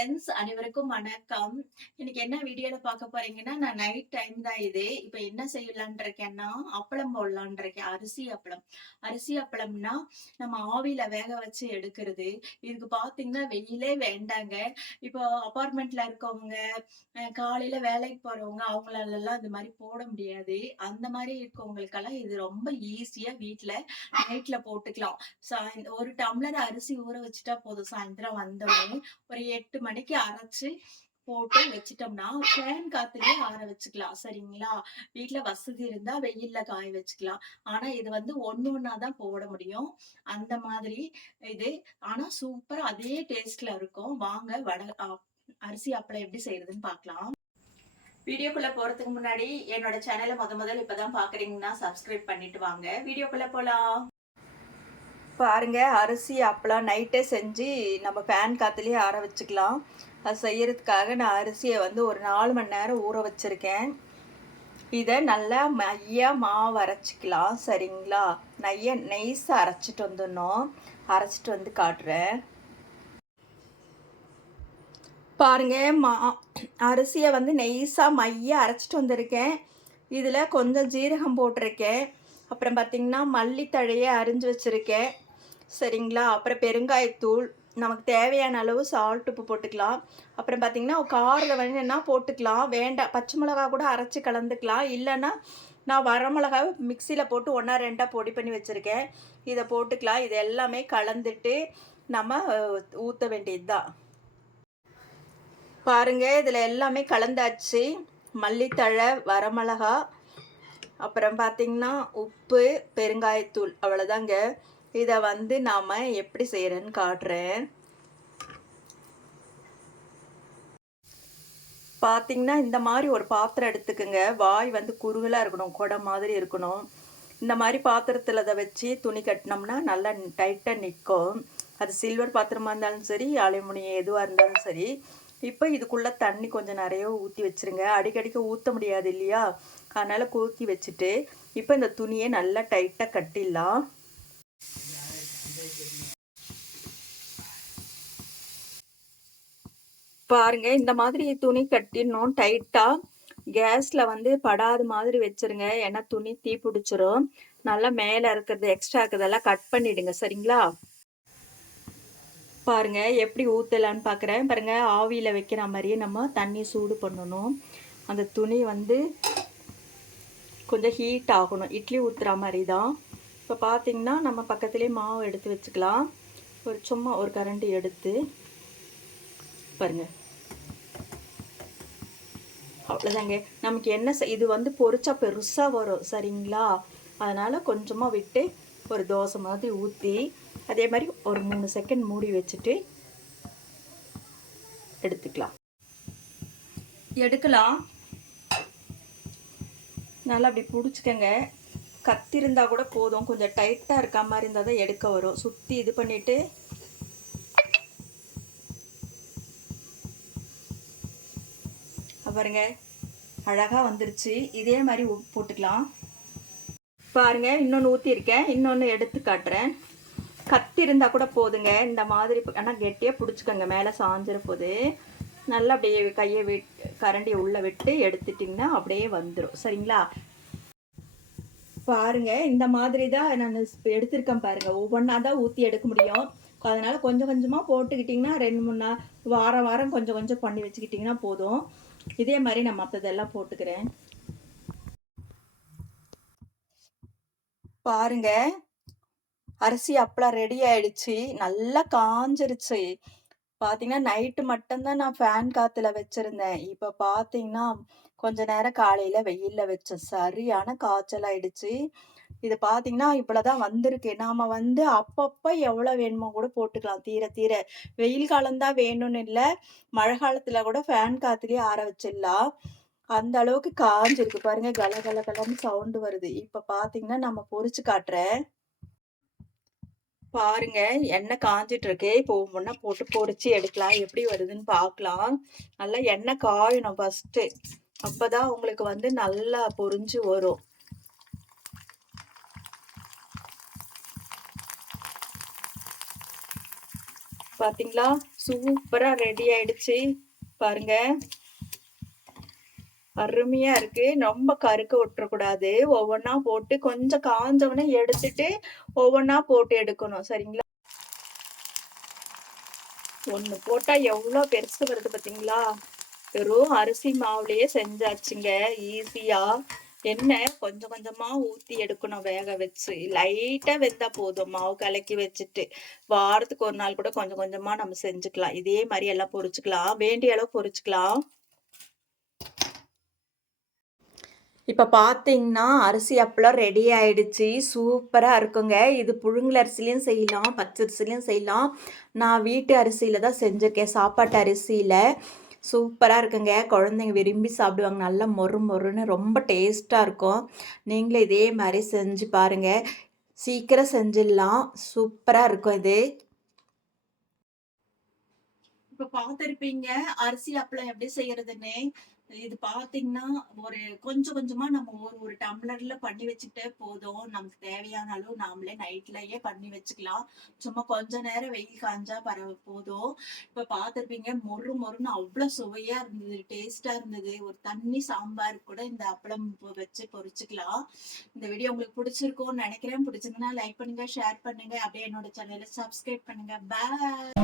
Friends அனைவருக்கும் வணக்கம். இன்னைக்கு என்ன வீடியோல பார்க்க போறீங்கன்னா, நான் நைட் டைம் தான் இது. இப்ப என்ன செய்யலான் இருக்கேன்னா, அப்பளம் போடலான் இருக்கேன். அரிசி அப்பளம். அரிசி அப்பளம்னா, நம்ம ஆவியில வேக வச்சு எடுக்கிறது. இதுக்கு பாத்தீங்கன்னா வெயிலே வேண்டாங்க. இப்போ அப்பார்ட்மெண்ட்ல இருக்கவங்க, காலையில வேலைக்கு போறவங்க, அவங்களாலலாம் இந்த மாதிரி போட முடியாது. அந்த மாதிரி இருக்கவங்களுக்கெல்லாம் இது ரொம்ப ஈஸியா வீட்டுல நைட்ல போட்டுக்கலாம். ஒரு டம்ளர் அரிசி ஊற வச்சுட்டா போதும். சாயந்தரம் வந்தோனே ஒரு 8 மணிக்கு அரைச்சு போட்டு வச்சிட்டோம்னா ஃபேன் காத்துலயே ஆற வச்சுக்கலாம். சரிங்களா? வீட்டுல வசதி இருந்தா வெயில்ல காய வச்சுக்கலாம். ஆனா இது வந்து ஒன்னு ஒன்னா தான் போட முடியும். அந்த மாதிரி இது. ஆனா சூப்பரா அதே டேஸ்ட்ல இருக்கும். வாங்க வட அரிசி அப்பளம் எப்படி செய்யறதுன்னு பார்க்கலாம். வீடியோக்குள்ள போறதுக்கு முன்னாடி என்னோட சேனலை முத முதல்ல இப்பதான் பாக்குறீங்கன்னா பார்க்குறீங்கன்னா, சப்ஸ்கிரைப் பண்ணிட்டு வாங்க. வீடியோக்குள்ள போலாம். பாருங்க அரிசி அப்பளம் நைட்டே செஞ்சு நம்ம ஃபேன் காத்துலயே ஆற வச்சுக்கலாம். அது செய்யறதுக்காக நான் அரிசியை வந்து ஒரு நாலு மணி நேரம் ஊற வச்சிருக்கேன். இதை நல்லா மையா மாவு அரைச்சிக்கலாம் சரிங்களா? நைய நைஸாக அரைச்சிட்டு வந்துடணும். அரைச்சிட்டு வந்து காட்டுறேன். பாருங்க மா அரிசியை வந்து நெய்ஸாக மைய அரைச்சிட்டு வந்திருக்கேன். இதில் கொஞ்சம் ஜீரகம் போட்டிருக்கேன். அப்புறம் பார்த்திங்கன்னா மல்லித்தழையை அரிஞ்சு வச்சுருக்கேன் சரிங்களா? அப்புறம் பெருங்காயத்தூள், நமக்கு தேவையான அளவு சால்ட் உப்பு போட்டுக்கலாம். அப்புறம் பார்த்தீங்கன்னா, காரில் வேணும்னா போட்டுக்கலாம். வேண்டாம் பச்சை மிளகா கூட அரைச்சி கலந்துக்கலாம். இல்லைன்னா நான் வரமிளகா மிக்சியில் போட்டு 1ஆ 2ஆ பொடி பண்ணி வச்சுருக்கேன் இதை போட்டுக்கலாம். இது எல்லாமே கலந்துட்டு நம்ம ஊற்ற வேண்டியது தான். பாருங்கள் இதில் எல்லாமே கலந்தாச்சு. மல்லித்தழை, வரமிளகா, அப்புறம் பார்த்தீங்கன்னா, உப்பு, பெருங்காயத்தூள் அவ்வளோதாங்க. இதை வந்து நாம் எப்படி செய்கிறேன்னு காட்டுறேன். பார்த்தீங்கன்னா, இந்த மாதிரி ஒரு பாத்திரம் எடுத்துக்கங்க. வாய் வந்து குறுகலாக இருக்கணும். குடம் மாதிரி இருக்கணும். இந்த மாதிரி பாத்திரத்தில் அதை வச்சு துணி கட்டினோம்னா நல்லா டைட்டாக நிற்கும் அது சில்வர் பாத்திரமாக இருந்தாலும் சரி, அலுமினியம் எதுவாக இருந்தாலும் சரி. இப்போ இதுக்குள்ளே தண்ணி கொஞ்சம் நிறைய ஊற்றி வச்சுருங்க. அடிக்கடிக்க ஊற்ற முடியாது இல்லையா? அதனால் கூத்தி வச்சுட்டு, இப்போ இந்த துணியை நல்லா டைட்டாக கட்டிடலாம். பாருங்க இந்த மாதிரி துணி கட்டிடணும் டைட்டா. கேஸ்ல வந்து படாத மாதிரி வச்சுருங்க. ஏன்னா துணி தீ பிடிச்சிரும். நல்லா மேல இருக்கிறது எக்ஸ்ட்ரா இருக்கிறதெல்லாம் கட் பண்ணிடுங்க. சரிங்களா? பாருங்க எப்படி ஊத்தலான்னு பார்க்குறேன். பாருங்க ஆவியில வைக்கிற மாதிரியே நம்ம தண்ணி சூடு பண்ணணும். அந்த துணி வந்து கொஞ்சம் ஹீட் ஆகணும். இட்லி ஊத்துற மாதிரி தான். இப்ப பார்த்திங்கன்னா நம்ம பக்கத்துலேயே மாவு எடுத்து வச்சுக்கலாம். ஒரு சும்மா ஒரு கரண்டி எடுத்து பாருங்க. அவ்வளோதாங்க. நமக்கு என்ன இது வந்து பொரிச்சா பெருசாக வரும். சரிங்களா? அதனால் கொஞ்சமாக விட்டு ஒரு தோசை மாதிரி ஊற்றி அதே மாதிரி ஒரு மூணு செகண்ட் மூடி வச்சுட்டு எடுத்துக்கலாம். எடுக்கலாம். நல்லா அப்படி பிடிச்சிக்கங்க கத்திருந்தால் கூட போதும். கொஞ்சம் டைட்டாக இருக்கா மாதிரி இருந்தால் தான் எடுக்க வரும். சுற்றி இது பண்ணிவிட்டு பாருங்க. அழகாக வந்துருச்சு. இதே மாதிரி போட்டுக்கலாம். பாருங்க இன்னொன்று ஊற்றிருக்கேன் இன்னொன்று எடுத்து காட்டுறேன். கத்தி இருந்தால் கூட போதுங்க. இந்த மாதிரி ஆனால் கெட்டியாக பிடிச்சிக்கோங்க மேலே சாஞ்சிற போது. நல்லா அப்படியே கையை விட் கரண்டியை உள்ளே விட்டு எடுத்துட்டிங்கன்னா அப்படியே வந்துடும் சரிங்களா? பாருங்கள் இந்த மாதிரி தான் நான் எடுத்திருக்கேன் பாருங்கள் ஒவ்வொன்றா தான் ஊற்றி எடுக்க முடியும். அதனால் கொஞ்சம் கொஞ்சமாக போட்டுக்கிட்டிங்கன்னா ரெண்டு மூணு நாள் வாரம் வாரம் கொஞ்சம் கொஞ்சம் பண்ணி வச்சுக்கிட்டிங்கன்னா போதும். இதே மாதிரி நான் மத்ததெல்லாம் போட்டுக்கிறேன். பாருங்க. அரிசி அப்பளம் ரெடி ஆயிடுச்சு. நல்லா காஞ்சிருச்சு. பார்த்தீங்கன்னா, நைட்டு மட்டும்தான் நான் ஃபேன் காத்துல வச்சிருந்தேன். இப்போ பார்த்தீங்கன்னா, கொஞ்ச நேரம் காலையில வெயில்ல வச்சேன். சரியான காய்ச்சல் ஆயிடுச்சு. இது பார்த்தீங்கன்னா, இவ்வளோதான் வந்திருக்கு. நாம் வந்து அப்பப்போ எவ்வளோ வேணுமோ கூட போட்டுக்கலாம். தீர தீர. வெயில் காலம்தான் வேணும்னு இல்லை மழை காலத்தில் கூட ஃபேன் காற்றுலேயே ஆற வச்சிடலாம். அந்த அளவுக்கு காய்ஞ்சிருக்கு பாருங்க. கல கல கலன்னு சவுண்டு வருது. இப்போ பார்த்தீங்கன்னா, நம்ம பொறிச்சு காட்டுறேன். பாருங்க எண்ணெய் காஞ்சிட்டு இருக்கு. இப்போ ஒவ்வொன்னா போட்டு பொறிச்சு எடுக்கலாம். எப்படி வருதுன்னு பார்க்கலாம். நல்லா எண்ணெய் காயணும் ஃபர்ஸ்ட்டு. அப்போதான் உங்களுக்கு வந்து நல்லா பொறிஞ்சு வரும். பாத்தீங்களா? சூப்பரா ரெடி ஆயிடுச்சு. பாருங்க. அருமையா இருக்கு. ரொம்ப கருக்க விட்டுறக்கூடாது ஒவ்வொன்றா போட்டு கொஞ்சம் காஞ்சவனே எடுத்துட்டு ஒவ்வொன்றா போட்டு எடுக்கணும். சரிங்களா? ஒன்று போட்டா எவ்வளோ பெருசு வருது பார்த்தீங்களா வெறும் அரிசி மாவுலயே செஞ்சாச்சுங்க. ஈஸியா எண்ணெய் கொஞ்சம் கொஞ்சமா ஊத்தி எடுக்கணும் வேக வச்சு. லைட்டா வெந்தா போதும். மாவு கலக்கி வச்சுட்டு வாரத்துக்கு ஒரு நாள் கூட கொஞ்சம் கொஞ்சமா நம்ம செஞ்சுக்கலாம். இதே மாதிரி எல்லாம் பொரிச்சுக்கலாம். வேண்டிய அளவு பொரிச்சுக்கலாம். இப்போ பார்த்தீங்கன்னா அரிசி அப்பளம் ரெடி ஆயிடுச்சு. சூப்பராக இருக்குங்க. இது புழுங்கல் அரிசிலையும் செய்யலாம் பச்சரிசிலையும் செய்யலாம். நான் வீட்டு அரிசியில் தான் செஞ்சுருக்கேன். சாப்பாட்டு அரிசியில். சூப்பராக இருக்குங்க. குழந்தைங்க விரும்பி சாப்பிடுவாங்க. நல்லா மொறு மொறுன்னு ரொம்ப டேஸ்ட்டாக இருக்கும். நீங்களும் இதே மாதிரி செஞ்சு பாருங்கள் சீக்கிரம் செஞ்சிடலாம். சூப்பராக இருக்கும் இது. இப்போ பார்த்துருப்பீங்க அரிசி அப்பளம் எப்படி செய்யறதுன்னு? இது பாத்தீங்கன்னா ஒரு கொஞ்சம் கொஞ்சமா நம்ம ஒரு ஒரு டம்ளர்ல பண்ணி வச்சுக்கிட்டே போதும். நமக்கு தேவையான அளவு நாமளே நைட்லயே பண்ணி வச்சுக்கலாம். சும்மா கொஞ்ச நேரம் வெயில் காஞ்சா பரவ போதும். இப்ப பாத்திருப்பீங்க மொறு மொறுன்னு அவ்வளவு சுவையா இருந்தது டேஸ்டா இருந்தது. ஒரு தண்ணி சாம்பார் கூட இந்த அப்பளம் வச்சு பொரிச்சுக்கலாம் இந்த வீடியோ உங்களுக்கு பிடிச்சிருக்கும்னு நினைக்கிறேன். பிடிச்சிருந்தா லைக் பண்ணுங்க ஷேர் பண்ணுங்க. அப்படியே என்னோட சேனலை சப்ஸ்கிரைப் பண்ணுங்க. பாய்